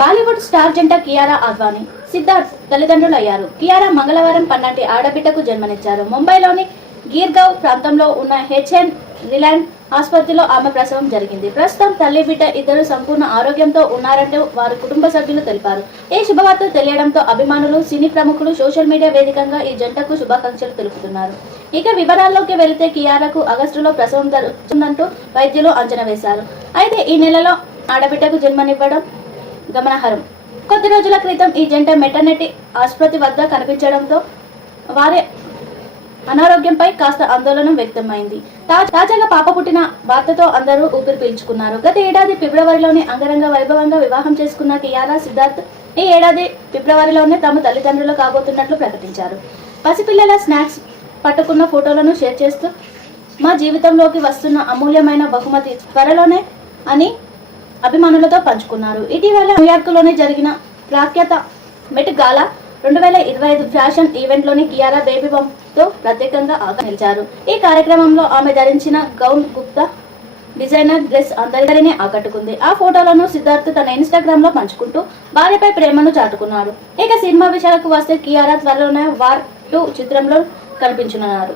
Bollywood star జంట కియారా అద్వానీ సిద్ధార్థ్ తల్లిదండ్రులు అయ్యారు కియారా మంగళవారం పన్నెంటి ఆడబిడ్డకు జన్మనిచ్చారు. ముంబైలోని గీర్గావ్ ప్రాంతంలో ఉన్న హెచ్ఎన్ రిలాండ్ ఆసుపత్రిలో ఆమె ప్రసవం జరిగింది. ప్రస్తుతం తల్లి బిడ్డ ఇద్దరు సంపూర్ణ ఆరోగ్యంతో ఉన్నారంటూ వారి కుటుంబ సభ్యులు తెలిపారు. ఈ శుభవార్త తెలియడంతో అభిమానులు సినీ ప్రముఖులు సోషల్ మీడియా వేదికగా ఈ జంటకు శుభాకాంక్షలు తెలుపుతున్నారు. ఇక వివరాల్లోకి వెళితే కియారాకు ఆగస్టులో ప్రసవం జరుగుతుందంటూ వైద్యులు అంచనా వేశారు. అయితే ఈ నెలలో ఆడబిడ్డకు జన్మనివ్వడం గమనార్హం. కొద్ది రోజుల క్రితం ఈ జంట మెటర్నిటీ ఆసుపత్రి వద్ద కనిపించడంతో వారి అనారోగ్యంపై కాస్త ఆందోళన వ్యక్తమైంది. తాజాగా పాప పుట్టిన వార్తతో అందరూ ఊపిరి పీల్చుకున్నారు. గత ఏడాది ఫిబ్రవరిలోనే అంగరంగ వైభవంగా వివాహం చేసుకున్న కియారా సిద్ధార్థ్ ఈ ఏడాది ఫిబ్రవరిలోనే తమ తల్లిదండ్రులు కాబోతున్నట్లు ప్రకటించారు. పసిపిల్లల స్నాక్స్ పట్టుకున్న ఫోటోలను షేర్ చేస్తూ మా జీవితంలోకి వస్తున్న అమూల్యమైన బహుమతి త్వరలోనే అని అభిమానులతో పంచుకున్నారు. ఇటీవల న్యూయార్క్లోనే జరిగిన ప్రఖ్యాత మెట్ గాలా రెండు వేల ఇరవై ఐదు ఫ్యాషన్ ఈవెంట్లోని కియారా బేబీ తో ప్రత్యేకంగా ఆకర్షించారు ఈ కార్యక్రమంలో ఆమె ధరించిన గౌన్ గుప్తా డిజైనర్ డ్రెస్ అందరినీ ఆకట్టుకుంది. ఆ ఫోటోలను సిద్ధార్థ్ తన ఇన్స్టాగ్రామ్లో పంచుకుంటూ భార్యపై ప్రేమను చాటుకున్నాడు ఇక సినిమా విషయాలకు వస్తే కియారా త్వరలోనే వార్ టూ చిత్రంలో కనిపించనున్నారు.